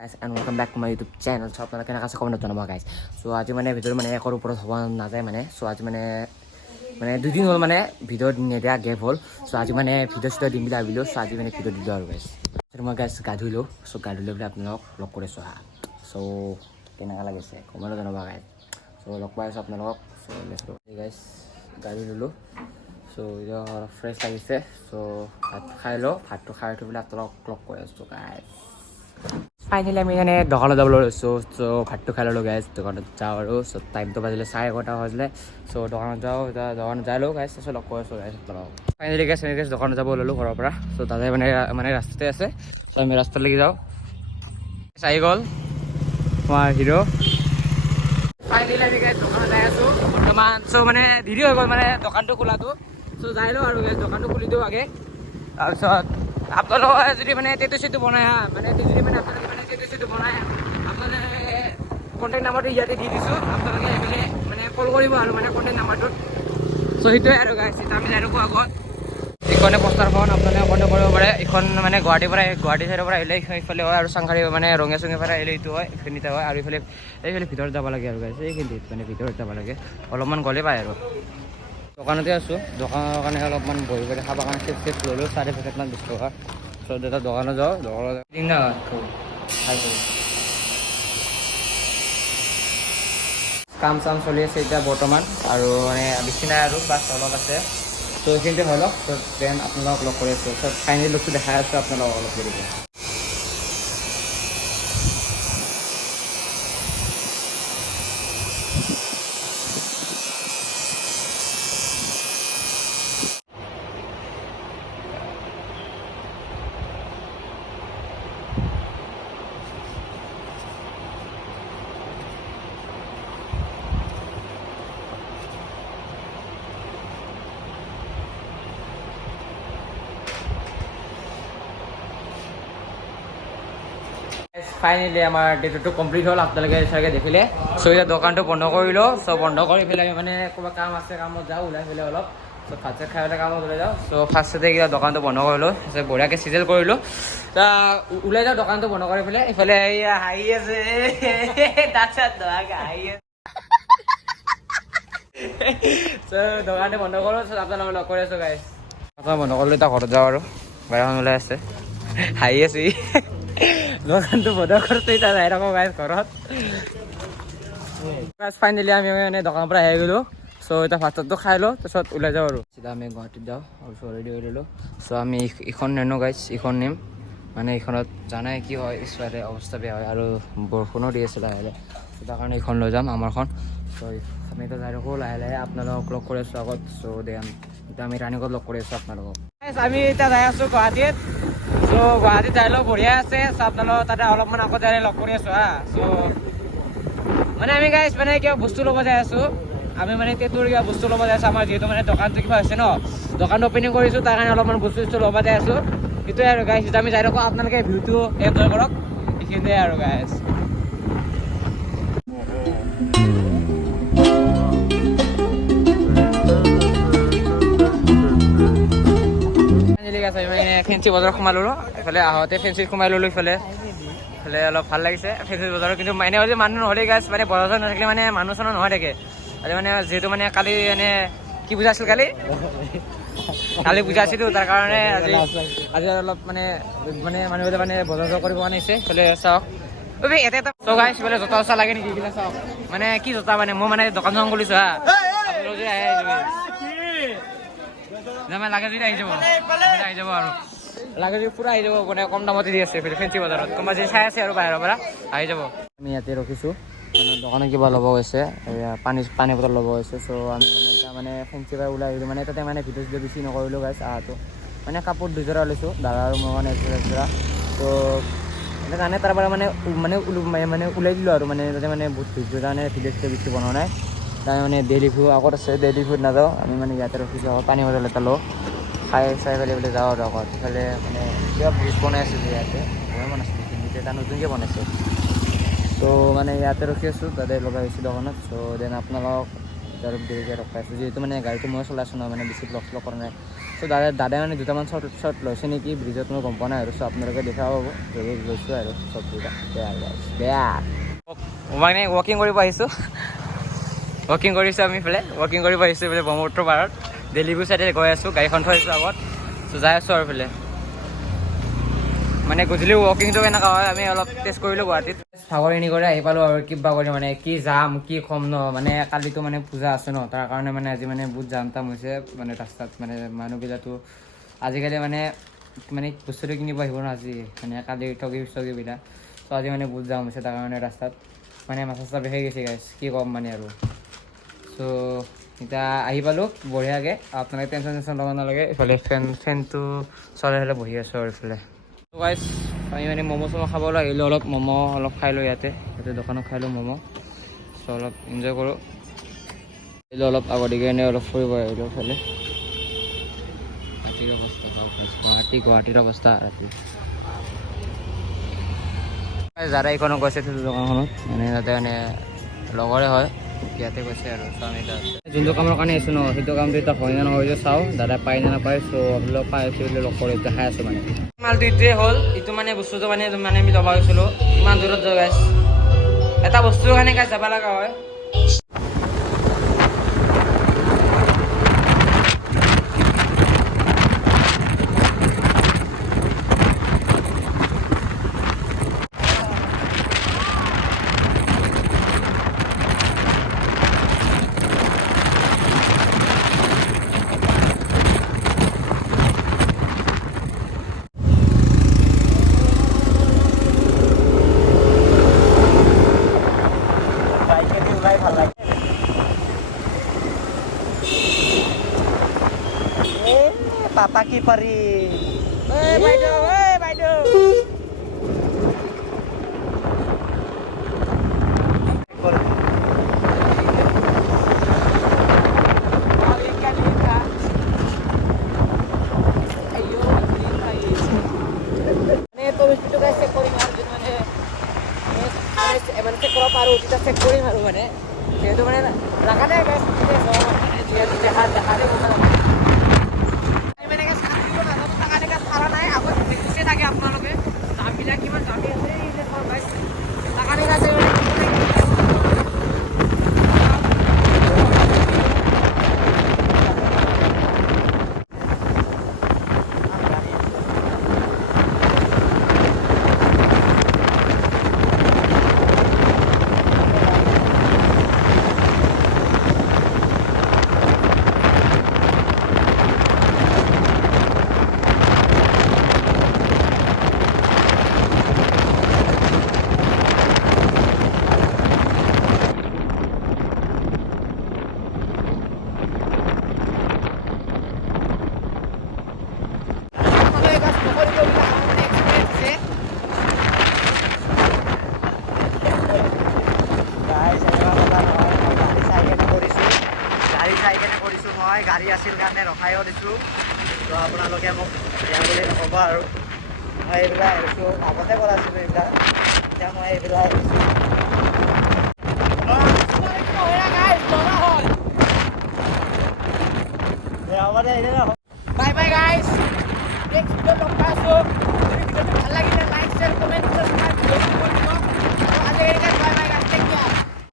Guys, and welcome back to my YouTube channel. So আপোনালোকে কেনেকৈ আছে কমেণ্টত জনাব গাইজ। চ' আজি মানে ভিডিঅ'টো মানে একৰ ওপৰত হ'ব নাযায় মানে। চ' আজি মানে দুদিন হ'ল মানে ভিডিঅ' নিদিয়া গেপ হ'ল। চ' আজি মানে ভিডিঅ' দিম বুলি ভাবিলোঁ। চ' আজি মানে ভিডিঅ' দিলোঁ আৰু গাইজ। মই গাইজ গা ধুলোঁ। চ' গা ধুই লৈ পেলাই আপোনালোকক লগ কৰিছোঁ হা। চ' কেনেকুৱা লাগিছে কমেণ্টত জনাব গাইজ। চ' লগ পাই আছোঁ আপোনালোকক। চ' গাইজ গা ধুই ল'লোঁ। চ' এতিয়া অলপ ফ্ৰেছ লাগিছে। চ' ভাত খাই লওঁ। ভাতটো খাই উঠি পেলাই আপোনালোকক লগ কৰি আছোঁ গাইজ। ফাইনেলি আমি মানে দোকানত যাবলৈ লৈছোঁ। চ' ভাতটো খাই ল'লোঁ গাইজ। দোকানত যাওঁ আৰু চ' টাইমটো বাজিলে 11:30 বাজিলে। চ' দোকানত যাওঁ দোকানত যাই লওঁ গাইজ। তাৰপিছত লগ কৰি আছোঁ গাইজ আপোনালোকক। ফাইনেলি গাইজ দোকানত যাব ল'লোঁ ঘৰৰ পৰা। চ' তাতে মানে ৰাস্তাতে আছে। চ' আমি ৰাস্তালৈকে যাওঁ। আহি গ'ল তোমাৰ হিৰ'। ফাইনেলি আমি গাইজ দোকানত যাই আছোঁ বৰ্তমান। চ' মানে দেৰি হৈ গ'ল মানে দোকানটো খোলাটো। চ' যাই লওঁ আৰু গাইজ দোকানটো খুলি দিওঁ আগে। তাৰপিছত আপোনালোকে যদি মানে টেটু চেটু বনাই হা মানে যদি মানে আপোনালোকে মানে টেটু চেটু বনাই আপোনালোকে কণ্টেক্ট নাম্বাৰটো ইয়াতে দি দিছোঁ। আপোনালোকে এইফালে মানে কল কৰিব আৰু মানে কণ্টেক্ট নাম্বাৰটোত। চ' সেইটোৱে আৰু গাইজ এতিয়া আমি যাই থাকোঁ আগত। এইখনে পোষ্টাৰখন আপোনালোকে কণ্টেক্ট কৰিব পাৰে। এইখন মানে গুৱাহাটী চাইডৰ পৰা আহিলে এইফালে হয় আৰু চাংখাৰী মানে ৰঙিয়া চঙিয়া পৰা আহিলে এইটো হয় এইখিনিতে হয় আৰু এইফালে ভিতৰত যাব লাগে আৰু গাইজ এইখিনিত মানে ভিতৰত যাব লাগে অলপমান গ'লে পায় আৰু। দোকানতে আছোঁ। দোকানৰ কাৰণে অলপমান বহি পেলাই খাবৰ কাৰণে চিপ ল'লোঁ 4 পেকেটমান 20 টকা। চ' দাদা দোকানত যাওঁ দিম না কাম চাম চলি আছে এতিয়া বৰ্তমান আৰু মানে বেছি নাই আৰু বাছ অলপ আছে। চ' এইখিনিতে হৈ লওক। চ' দেন আপোনালোকক লগ কৰি আছোঁ। চ' ফাইনেলি লুকটো দেখাই আছোঁ আপোনালোকক অলপ দেৰিকৈ। ফাইনেলি আমাৰ ডেটটো কমপ্লিট হ'ল আপোনালোকে চাগে দেখিলে। চ' এতিয়া দোকানটো বন্ধ কৰিলোঁ। চ' বন্ধ কৰি পেলাই মানে ক'ৰবাত কাম আছে কামত যাওঁ ওলাই পেলাই অলপ। চ' ভাত চাত খাই পেলাই কামত ওলাই যাওঁ। চ' ফাৰ্ষ্টতে কিবা দোকানটো বন্ধ কৰিলোঁ। তাৰপিছত বঢ়িয়াকৈ চিজেল কৰিলোঁ। ওলাই যাওঁ দোকানটো বন্ধ কৰি পেলাই এইফালে হাঁহি আছে তাত চাত ধোৱাকৈ হাঁহি আছে। চ' দোকানটো বন্ধ কৰোঁ। চ' আপোনালোকক লগ কৰি আছোঁ গাইজ। বন্ধ কৰিলোঁ এতিয়া ঘৰত যাওঁ আৰু বাহিৰখন ওলাই আছে হাঁহি আছে দোকানটো বন্ধ কৰোঁতে এতিয়া যাই থাকোঁ গাইজ ঘৰত। ফাইনেলি আমি মানে দোকানৰ পৰা আহি গ'লোঁ। চ' এতিয়া ভাত চাতটো খাই লওঁ তাৰপিছত ওলাই যাওঁ আৰু চিধা আমি গুৱাহাটীত যাওঁ আৰু ৰেডি হৈ ল'লোঁ। চ' আমি এইখন নেনো গাইজ এইখন নিম মানে এইখনত জানাই কি হয় ইছ্ৰাইলে অৱস্থা বেয়া হয় আৰু বৰষুণো দি আছে লাহে লাহে। তাৰ কাৰণে এইখন লৈ যাম আমাৰখন। চ' আমি এতিয়া যাই থাকোঁ লাহে লাহে আপোনালোকক লগ কৰি আছোঁ আগত। চ' এতিয়া আমি ৰানিঙত লগ কৰি আছোঁ আপোনালোকক। আমি এতিয়া যাই আছোঁ গুৱাহাটীত। চ' গুৱাহাটীত যাই লওঁ বঢ়িয়া আছে। চ' আপোনালোকক তাতে অলপমান আগত যাই লগ কৰি আছোঁ হা। চ' মানে আমি গাইজ মানে কিবা বস্তু ল'ব যাই আছোঁ। আমি মানে টেটুৰ কিবা বস্তু ল'ব যাই আছোঁ। আমাৰ যিহেতু মানে দোকানটো কিবা হৈছে ন দোকানটো অপেনিং কৰিছোঁ তাৰ কাৰণে অলপমান বস্তু ল'ব যাই আছোঁ। সেইটোৱে আৰু গাইজ যেতিয়া আমি যাই থাকোঁ আপোনালোকে ভিউটো এনজয় কৰক এইখিনিতে আৰু গাইজ। ফেঞ্চি বজাৰ সোমাই ল'লোঁ। এইফালে আহোঁতে ফেঞ্চিত সোমাই ল'লোঁ। ইফালে অলপ ভাল লাগিছে ফেঞ্চি বজাৰত। কিন্তু মানে মানুহ নহ'লে গাইজ মানে বজাৰ নাথাকিলে মানে মানুহ চানুহ নহয় থাকে। আজি মানে যিহেতু মানে কালি মানে কি পূজা আছিল কালি পূজা আছিলো তাৰ কাৰণে আজি অলপ মানে মানুহবিলাক মানে বজাৰ কৰিব আনিছে। এইফালে চাওক এটা চ' গাইজ এইফালে জোতা চোতা লাগে নেকি এইবিলাক চাওক মানে কি জোতা মানে মই মানে দোকানখন খুলিছোঁ হা লাগে যদি আহি যাব আৰু লাগে যদি পুৰা আহি যাব মানে কম দামতে দি আছে ফেঞ্চি বজাৰত। কোনোবা যদি চাই আছে আৰু বাহিৰৰ পৰা আহি যাব। আমি ইয়াতে ৰখিছোঁ মানে দোকানত কিবা ল'ব গৈছে পানী বটল ল'ব গৈছে। চ' আমি মানে এতিয়া মানে ফেঞ্চি পৰা ওলাই আহিলোঁ মানে তাতে মানে ভিডিঅ' চিডিঅ' বেছি নকৰিলোঁ গাইজ। আহাটো মানে কাপোৰ 2 যোৰা লৈছোঁ দাদা আৰু মোৰ কাৰণে 1 যোৰা। ত' এটা জানে তাৰ পৰা মানে ওলাই দিলোঁ আৰু মানে তাতে মানে বহুত ভিডিঅ' কাৰণে ভিডিঅ' চিডিঅ' বেছি বনোৱা নাই। তাৰ মানে ডেইলি ভিউ আগত আছে ডেইলি ভিউত নাযাওঁ আমি মানে ইয়াতে ৰখিছোঁ আকৌ পানী বটল এটা লওঁ খাই চাই পেলাই যাওঁ আৰু আগত ইফালে মানে কিবা ব্ৰিজ বনাই আছে যে ইয়াতে মন আছিল কিন্তু এটা নতুনকৈ বনাইছে। চ' মানে ইয়াতে ৰখি আছোঁ তাতে লগাই আহিছোঁ দোকানত। চ' দেন আপোনালোকক অলপ দেৰিকৈ ৰখাইছোঁ যিহেতু মানে গাড়ীটো মই চলাই আছোঁ নহয় মানে বেছি ব্লগ কৰা নাই। চ' দাদাই মানে দুটামান শ্বট লৈছে নেকি ব্ৰিজত, মই গম পোৱা নাই আৰু। চ' আপোনালোকে দেখা পাব যদি লৈছোঁ আৰু শ্বটকেইটা। বেয়া মানে ৱাকিং কৰিব আহিছোঁ, ৱাকিং কৰিছোঁ আমি ইফালে, ৱাকিং কৰিব আহিছোঁ এইফালে ব্ৰহ্মপুত্ৰ পাৰত। ডেলিভুৰ চাইডে গৈ আছোঁ, গাড়ীখন থৈ আহিছোঁ আগত। চ' যাই আছোঁ আৰু এইফালে। মানে গধূলি ৱাকিংটো কেনেকুৱা হয় আমি অলপ টেষ্ট কৰিলোঁ গুৱাহাটীত। ভাগৰিনী কৰি আহি পালোঁ আৰু কিবা কৰি মানে কি যাম কি ক'ম ন, মানে কালিতো মানে পূজা আছে ন, তাৰ কাৰণে মানে আজি মানে বহুত জাম তাম হৈছে মানে ৰাস্তাত। মানে মানুহবিলাকতো আজিকালি মানে বস্তুটো কিনিব আহিব ন আজি, মানে কালি ঠগিবিলাক। চ' আজি মানে বহুত জাম হৈছে তাৰ কাৰণে ৰাস্তাত, মানে মাথা চাথা বেয়া হৈ গৈছে গাইছ, কি ক'ম মানে আৰু। চ' এতিয়া আহি পালোঁ বঢ়িয়াকৈ, আপোনালোকে টেনশ্যন ল'ব নালাগে। এইফালে ফেনটো চলাই হ'লে বহি আছোঁ আৰু এইফালে। গাইছ আমি মানে ম'ম' চম' খাবলৈ আহিলোঁ, অলপ ম'ম' অলপ খাই লওঁ ইয়াতে দোকানত খাই লওঁ ম'ম'। চ' অলপ এনজয় কৰোঁ, আহিলোঁ অলপ আগতে কাৰণে অলপ ফুৰিব আহিলোঁ এইফালে। গুৱাহাটীৰ অৱস্থা ৰাতি। যাৰা এইখনো গৈছে দোকানখনত, মানে তাতে মানে লগৰে হয়, ইয়াতে গৈছে আৰু। চ' আমি যোনটো কামৰ কাৰণে আহিছোঁ ন, সেইটো কামটো এতিয়া হয় নে নহয় চাওঁ, দাদা পায় নে নাপায়। চ' আপোনালোক পাই আছোঁ বুলি লগ কৰি দেখাই আছোঁ মানে। মালটো ইটোৱে হ'ল, ইটো মানে বস্তুটো মানে আমি ল'ব গৈছিলোঁ ইমান দূৰত যোৱা গাইছ, এটা বস্তুৰ কাৰণে গাইছ যাব লগা হয়। Papa ki pari. Baido. Check কৰিম আৰু মানে যিহেতু মানে লগা নাই গাইছ, যিহেতু দেখাত নাই আগত দেখিছে থাকে আপোনালোকে দামবিলাক কিমান দামী আছে। মই গাড়ী আছিল কাৰণে ৰখাইও দিছোঁ। তো আপোনালোকে মোক বেয়া বুলি নক'ব আৰু। মই এইবিলাক আহিছোঁ, আগতে কৰা আছিলোঁ এইবিলাক, এতিয়া মই এইবিলাক আহিছোঁ।